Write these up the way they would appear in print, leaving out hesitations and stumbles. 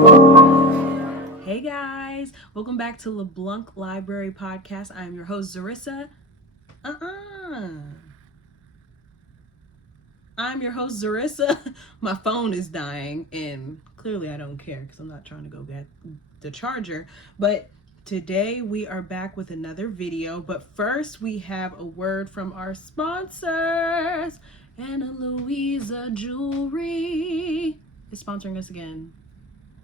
Hey guys, welcome back to LeBlanc Library Podcast. I am your host, Zarissa. I'm your host, Zarissa. My phone is dying, and clearly I don't care because I'm not trying to go get the charger. But today we are back with another video. But first, we have a word from our sponsors. Ana Luisa Jewelry is sponsoring us again.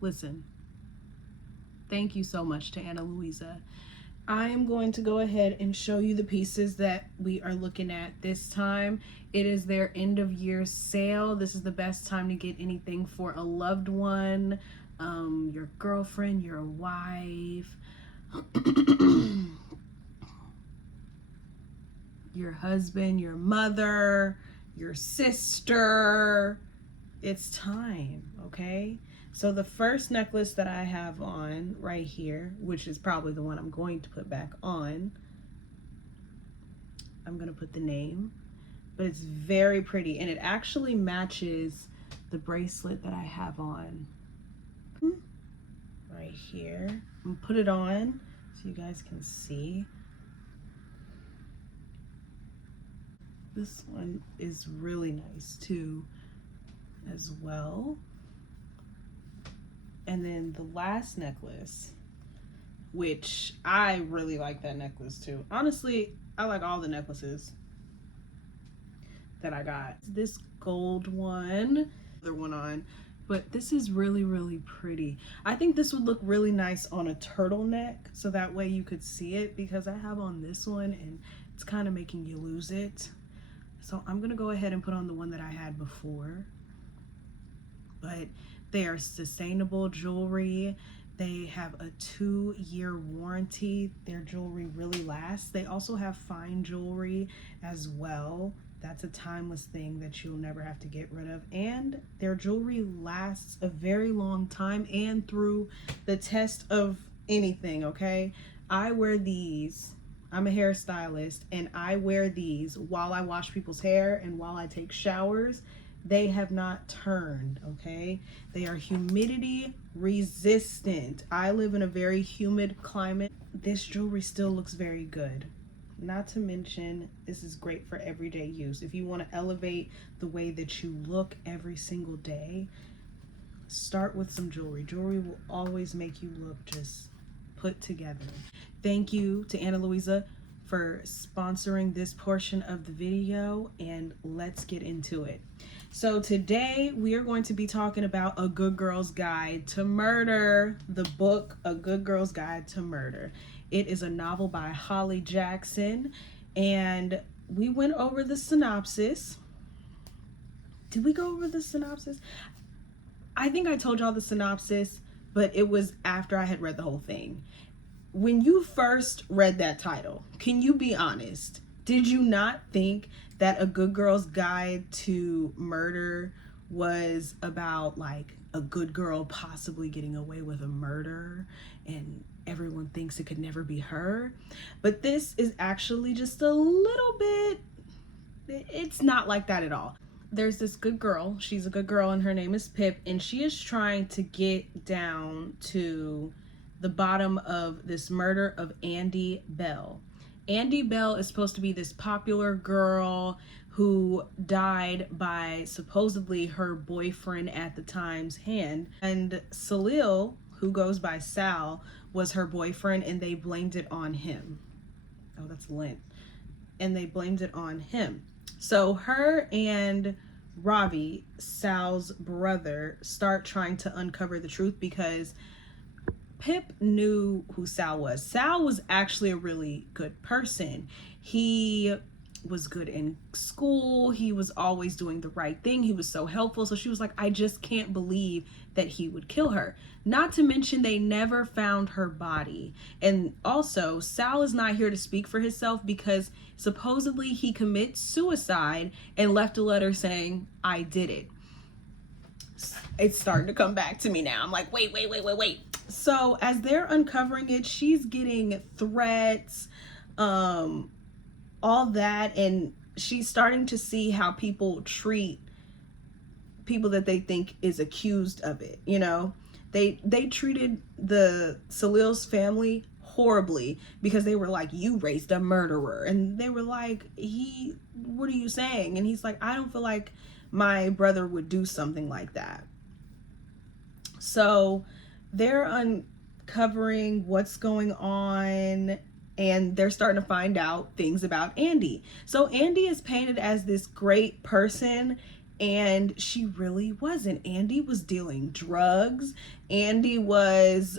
Listen. Thank you so much to Ana Luisa. I am going to go ahead and show you the pieces that we are looking at this time. It is their end of year sale. This is the best time to get anything for a loved one, your girlfriend, your wife, your husband, your mother, your sister. It's time, okay? So the first necklace that I have on right here, which is probably the one I'm going to put back on, I'm going to put the name, but it's very pretty, and it actually matches the bracelet that I have on right here. I'm going to put it on so you guys can see. This one is really nice too as well. And then the last necklace, which I really like that necklace too. Honestly, I like all the necklaces that I got. This gold one, other one on, but this is really, really pretty. I think this would look really nice on a turtleneck, so that way you could see it, because I have on this one and it's kind of making you lose it. So I'm gonna go ahead and put on the one that I had before. But they are sustainable jewelry. They have a 2-year warranty. Their jewelry really lasts. They also have fine jewelry as well. That's a timeless thing that you'll never have to get rid of. And their jewelry lasts a very long time and through the test of anything, okay? I wear these. I'm a hairstylist, and I wear these while I wash people's hair and while I take showers. They have not turned, okay? They are humidity resistant. I live in a very humid climate. This jewelry still looks very good. Not to mention, this is great for everyday use. If you want to elevate the way that you look every single day, start with some jewelry. Jewelry will always make you look just put together. Thank you to Ana Luisa for sponsoring this portion of the video, and let's get into it. So today we are going to be talking about A Good Girl's Guide to Murder, the book A Good Girl's Guide to Murder. It is a novel by Holly Jackson, and we went over the synopsis. Did we go over the synopsis? I think I told y'all the synopsis, but it was after I had read the whole thing. When you first read that title, can you be honest? Did you not think that A Good Girl's Guide to Murder was about like a good girl possibly getting away with a murder and everyone thinks it could never be her? But this is actually just a little bit, it's not like that at all. There's this good girl, she's a good girl, and her name is Pip, and she is trying to get down to the bottom of this murder of Andy Bell. Andy Bell is supposed to be this popular girl who died by supposedly her boyfriend at the time's hand. And Salil, who goes by Sal, was her boyfriend, and they blamed it on him. Oh, that's Lent. And they blamed it on him. So her and Ravi, Sal's brother, start trying to uncover the truth because Pip knew who Sal was. Sal was actually a really good person. He was good in school. He was always doing the right thing. He was so helpful. So she was like, I just can't believe that he would kill her. Not to mention they never found her body. And also, Sal is not here to speak for himself because supposedly he commits suicide and left a letter saying, I did it. It's starting to come back to me now. I'm like, wait. So as they're uncovering it, she's getting threats, all that, and she's starting to see how people treat people that they think is accused of it. You know, They treated the Salil's family horribly because they were like, you raised a murderer. And they were like, what are you saying? And he's like, I don't feel like my brother would do something like that. So they're uncovering what's going on, and they're starting to find out things about Andy. So Andy is painted as this great person, and she really wasn't. Andy was dealing drugs. Andy was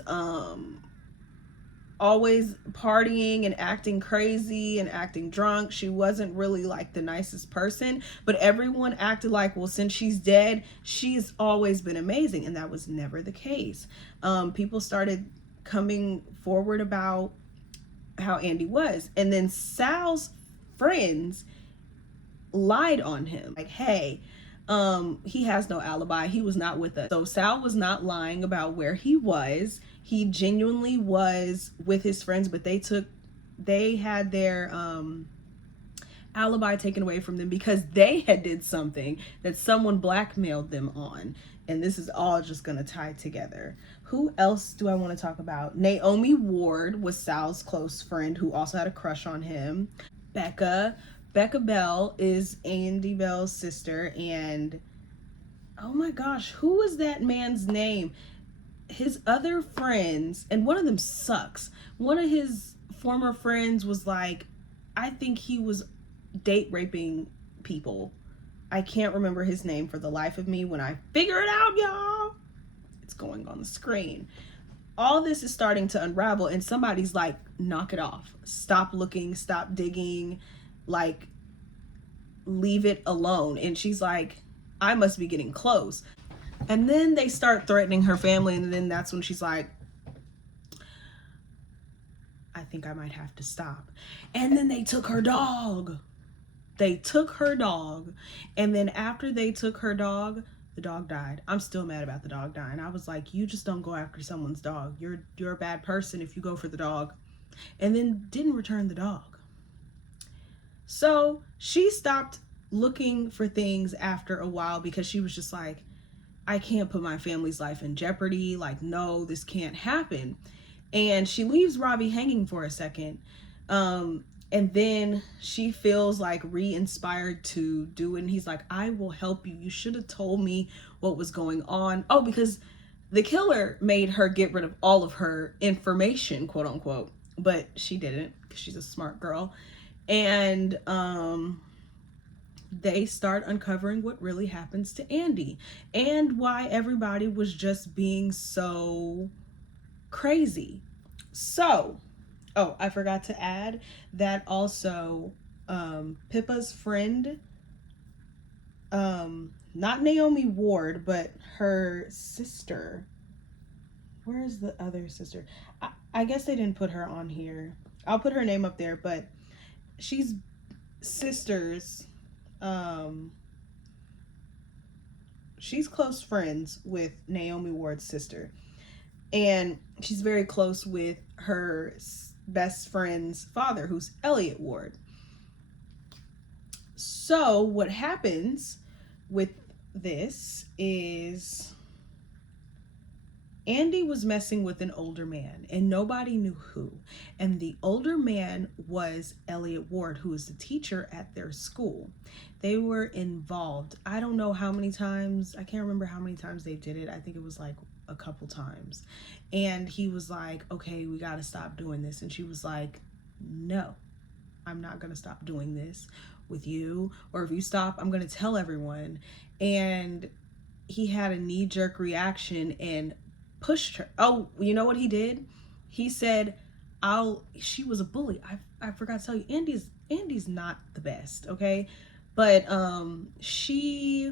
always partying and acting crazy and acting drunk. She wasn't really like the nicest person, but everyone acted like, well, since she's dead, she's always been amazing. And that was never the case. People started coming forward about how Andy was. And then Sal's friends lied on him. Like, hey, he has no alibi. He was not with us. So Sal was not lying about where he was. He genuinely was with his friends, but they had their alibi taken away from them because they had did something that someone blackmailed them on. And this is all just gonna tie together. Who else do I want to talk about? Naomi Ward was Sal's close friend who also had a crush on him. Becca Bell is Andy Bell's sister, and oh my gosh, who is that man's name? His other friends, and one of them sucks. One of his former friends was like, I think he was date raping people. I can't remember his name for the life of me. When I figure it out, y'all, it's going on the screen. All this is starting to unravel, and somebody's like, knock it off. Stop looking, stop digging, like, leave it alone. And she's like, I must be getting close. And then they start threatening her family, and then that's when she's like, I think I might have to stop. And then they took her dog. And then after they took her dog, the dog died. I'm still mad about the dog dying. I was like, you just don't go after someone's dog. You're a bad person if you go for the dog. And then didn't return the dog. So she stopped looking for things after a while because she was just like, I can't put my family's life in jeopardy. Like, no, this can't happen. And she leaves Robbie hanging for a second. And then she feels like re-inspired to do it. And he's like, I will help you. You should have told me what was going on. Oh, because the killer made her get rid of all of her information, quote unquote. But she didn't because she's a smart girl. And they start uncovering what really happens to Andy and why everybody was just being so crazy. So, oh, I forgot to add that also Pippa's friend, not Naomi Ward, but her sister. Where's the other sister? I guess they didn't put her on here. I'll put her name up there, but she's sisters. She's close friends with Naomi Ward's sister, and she's very close with her best friend's father, who's Elliot Ward. So what happens with this is Andy was messing with an older man, and nobody knew who. And the older man was Elliot Ward, who is the teacher at their school. They were involved. I don't know how many times. I can't remember how many times they did it. I think it was like a couple times. And he was like, okay, we got to stop doing this. And she was like, no, I'm not going to stop doing this with you. Or if you stop, I'm going to tell everyone. And he had a knee-jerk reaction and pushed her. Oh, you know what he did? He said, she was a bully. I forgot to tell you, Andy's not the best, okay? But she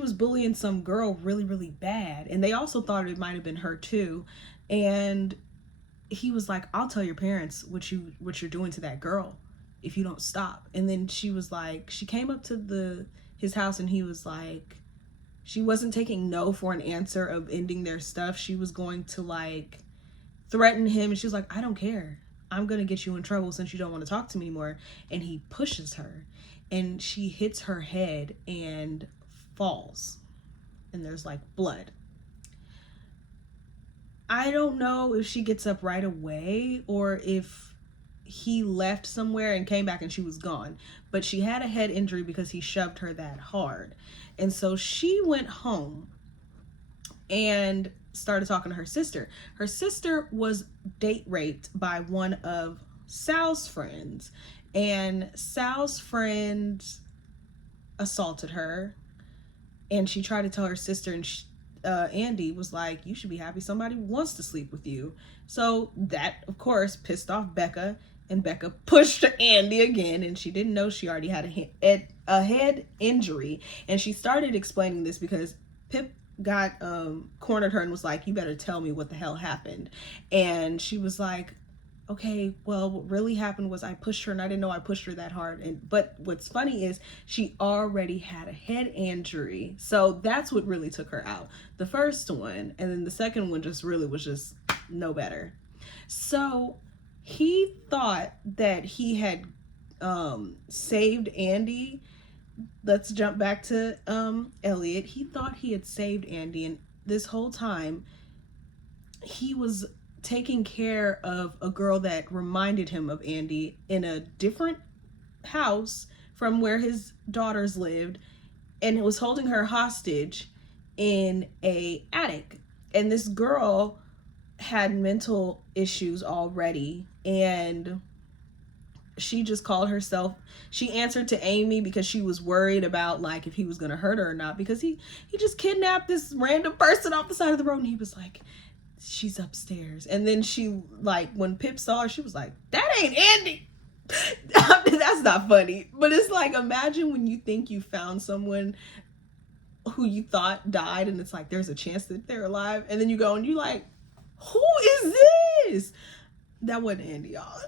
was bullying some girl really, really bad. And they also thought it might have been her too. And he was like, I'll tell your parents what you're doing to that girl if you don't stop. And then she was like, she came up to his house, and he was like, she wasn't taking no for an answer of ending their stuff. She was going to like threaten him, and she was like, I don't care. I'm going to get you in trouble since you don't want to talk to me anymore. And he pushes her, and she hits her head and falls. and there's like blood. I don't know if she gets up right away or if he left somewhere and came back and she was gone. But she had a head injury because he shoved her that hard. And so she went home and started talking to her sister. Her sister was date raped by one of Sal's friends. And Sal's friend assaulted her. And she tried to tell her sister, and Andy was like, you should be happy somebody wants to sleep with you. So that, of course, pissed off Becca, and Becca pushed Andy again, and she didn't know she already had a head injury. And she started explaining this because Pip got cornered her and was like, you better tell me what the hell happened. And she was like, okay, well, what really happened was I pushed her, and I didn't know I pushed her that hard. But what's funny is she already had a head injury. So that's what really took her out. The first one, and then the second one just really was just no better. So he thought that he had saved Andy. Let's jump back to Elliot. He thought he had saved Andy, and this whole time he was taking care of a girl that reminded him of Andy in a different house from where his daughters lived, and it was holding her hostage in a attic. And this girl had mental issues already, and she just called herself, she answered to Amy because she was worried about like if he was gonna hurt her or not, because he just kidnapped this random person off the side of the road, and he was like, she's upstairs. And then she, like, when Pip saw her, she was like, that ain't Andy. That's not funny, but it's like, imagine when you think you found someone who you thought died, and it's like there's a chance that they're alive, and then you go and you like, who is this? That wasn't Andy, y'all.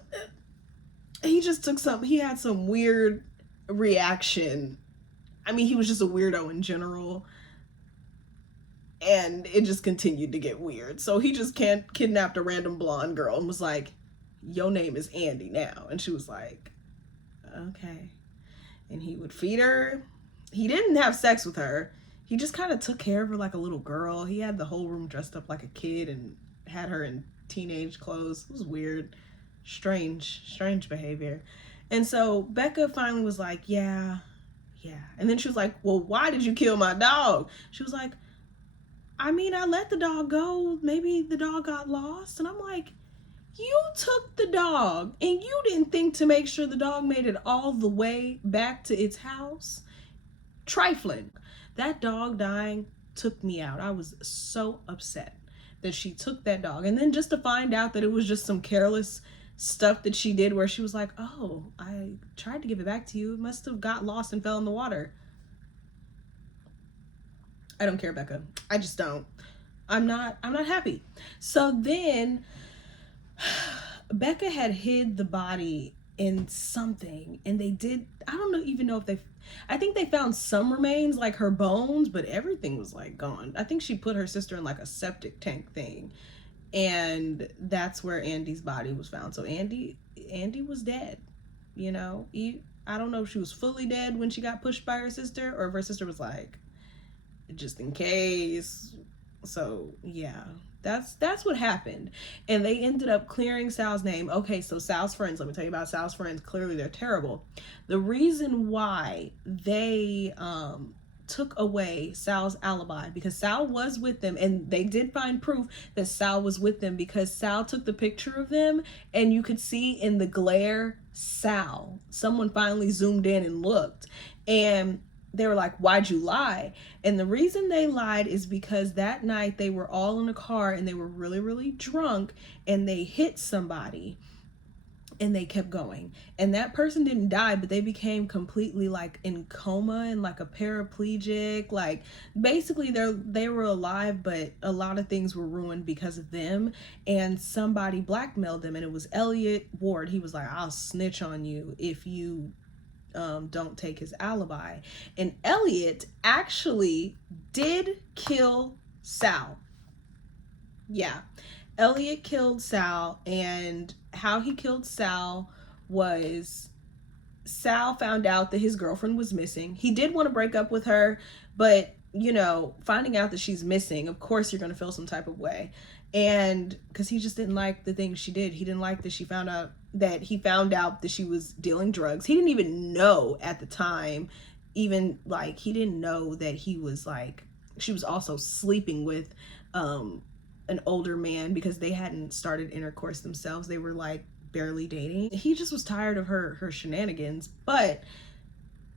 He just took he had some weird reaction. I mean, he was just a weirdo in general, and it just continued to get weird. So he just kidnapped a random blonde girl and was like, your name is Andy now. And she was like, okay. And he would feed her. He didn't have sex with her. He just kind of took care of her like a little girl. He had the whole room dressed up like a kid and had her in teenage clothes. It was weird. Strange behavior. And so Becca finally was like, yeah. And then she was like, well, why did you kill my dog? She was like, I mean, I let the dog go. Maybe the dog got lost. And I'm like, you took the dog and you didn't think to make sure the dog made it all the way back to its house? Trifling. That dog dying took me out. I was so upset that she took that dog. And then just to find out that it was just some careless stuff that she did where she was like, oh, I tried to give it back to you. It must have got lost and fell in the water. I don't care, Becca. I just don't. I'm not happy. So then Becca had hid the body in something, and they did, I don't even know if I think they found some remains, like her bones, but everything was like gone. I think she put her sister in like a septic tank thing, and that's where Andy's body was found. So Andy was dead, you know. I don't know if she was fully dead when she got pushed by her sister, or if her sister was like, just in case. So yeah, that's what happened. And they ended up clearing Sal's name. Okay, so Sal's friends, let me tell you about Sal's friends. Clearly they're terrible. The reason why they took away Sal's alibi, because Sal was with them, and they did find proof that Sal was with them, because Sal took the picture of them and you could see in the glare Sal. Someone finally zoomed in and looked, and they were like, why'd you lie? And the reason they lied is because that night they were all in a car and they were really, really drunk, and they hit somebody and they kept going. And that person didn't die, but they became completely like in coma and like a paraplegic. Like basically they were alive, but a lot of things were ruined because of them. And somebody blackmailed them, and it was Elliot Ward. He was like, I'll snitch on you if you don't take his alibi. And Elliot actually did kill Sal. Yeah, Elliot killed Sal, and how he killed Sal was Sal found out that his girlfriend was missing. He did want to break up with her, but you know, finding out that she's missing, of course you're going to feel some type of way. And because he just didn't like the things she did. He didn't like that she found out that she was dealing drugs. He didn't even know at the time, even like he didn't know that he was like, she was also sleeping with an older man, because they hadn't started intercourse themselves. They were like barely dating. He just was tired of her shenanigans. But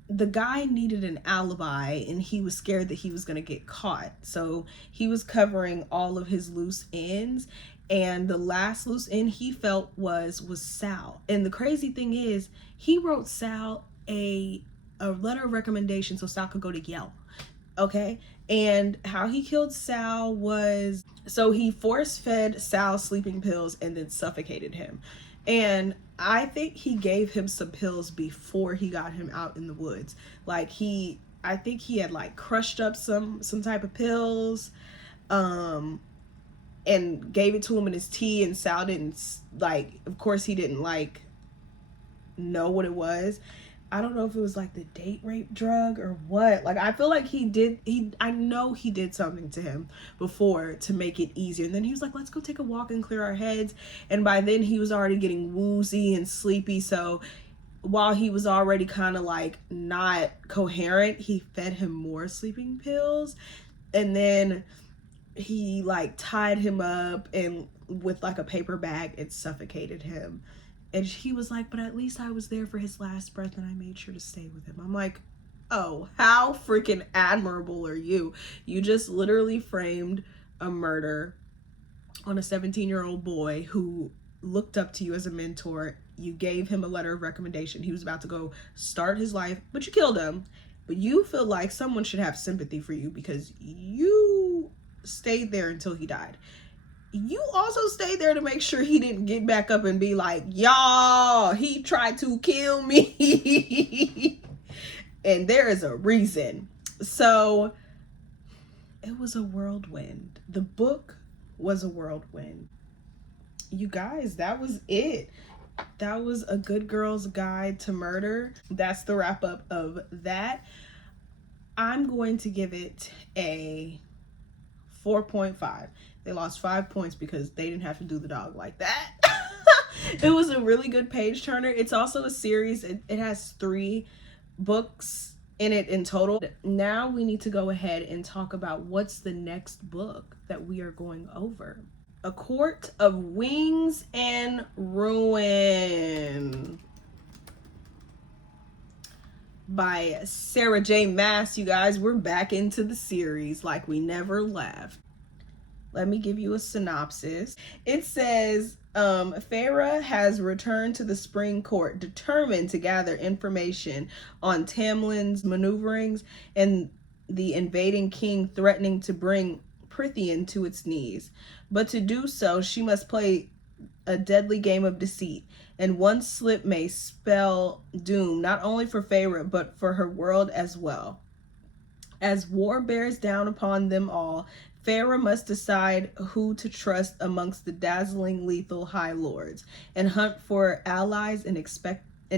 the guy needed an alibi, and he was scared that he was going to get caught. So he was covering all of his loose ends. And the last loose end he felt was Sal. And the crazy thing is, he wrote Sal a letter of recommendation so Sal could go to Yale. Okay? And how he killed Sal was, so he force fed Sal sleeping pills and then suffocated him. And I think he gave him some pills before he got him out in the woods. Like I think he had like crushed up some type of pills, and gave it to him in his tea, and Sal didn't, like, of course he didn't like know what it was. I don't know if it was like the date rape drug or what. Like, I feel like I know he did something to him before to make it easier. And then he was like, let's go take a walk and clear our heads. And by then he was already getting woozy and sleepy. So while he was already kind of like not coherent, he fed him more sleeping pills. And then he like tied him up and with like a paper bag and suffocated him. And he was like, but at least I was there for his last breath and I made sure to stay with him. I'm like, oh, how freaking admirable are you? You just literally framed a murder on a 17-year-old boy who looked up to you as a mentor. You gave him a letter of recommendation. He was about to go start his life, but you killed him. But you feel like someone should have sympathy for you because you stayed there until he died. You also stayed there to make sure he didn't get back up and be like, y'all, he tried to kill me. And there is a reason. So it was a whirlwind. The book was a whirlwind. You guys, that was it. That was A Good Girl's Guide to Murder. That's the wrap up of that. I'm going to give it a 4.5. They lost 5 points because they didn't have to do the dog like that. It was a really good page turner. It's also a series. It has 3 books in it in total. Now we need to go ahead and talk about what's the next book that we are going over. A Court of Wings and Ruin by Sarah J. Maas. You guys, we're back into the series like we never left. Let me give you a synopsis. It says, Feyre has returned to the Spring Court, determined to gather information on Tamlin's maneuverings and the invading king threatening to bring Prythian to its knees. But to do so, she must play a deadly game of deceit, and one slip may spell doom not only for Feyre, but for her world as well. As war bears down upon them all, Feyre must decide who to trust amongst the dazzling lethal High Lords and hunt for allies in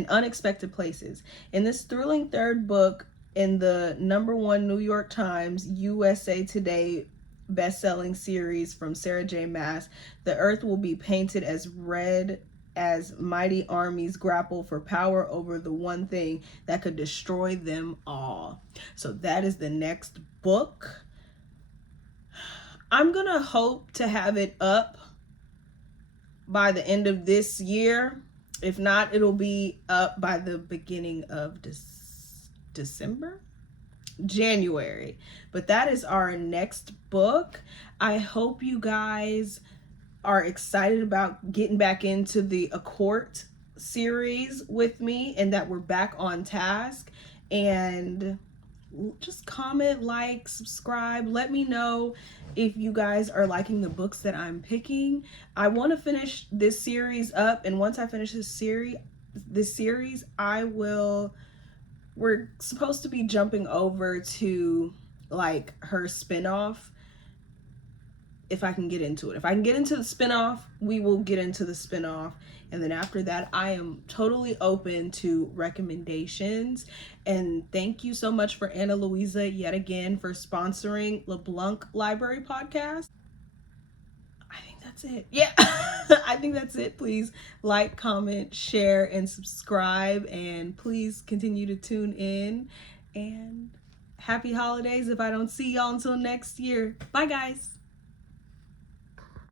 unexpected places. In this thrilling third book in the #1 New York Times USA Today best-selling series from Sarah J. Maas, the earth will be painted as red as mighty armies grapple for power over the one thing that could destroy them all. So that is the next book. I'm gonna hope to have it up by the end of this year. If not, it'll be up by the beginning of January. But that is our next book. I hope you guys are excited about getting back into the A Court series with me and that we're back on task. And just comment, like, subscribe. Let me know if you guys are liking the books that I'm picking. I want to finish this series up, and once I finish this series, we're supposed to be jumping over to like her spinoff if I can get into it. If I can get into the spinoff, we will get into the spinoff. And then after that, I am totally open to recommendations. And thank you so much for Anna Louisa yet again for sponsoring LeBlanc Library Podcast. I think that's it. Yeah, I think that's it. Please like, comment, share, and subscribe. And please continue to tune in. And happy holidays if I don't see y'all until next year. Bye, guys.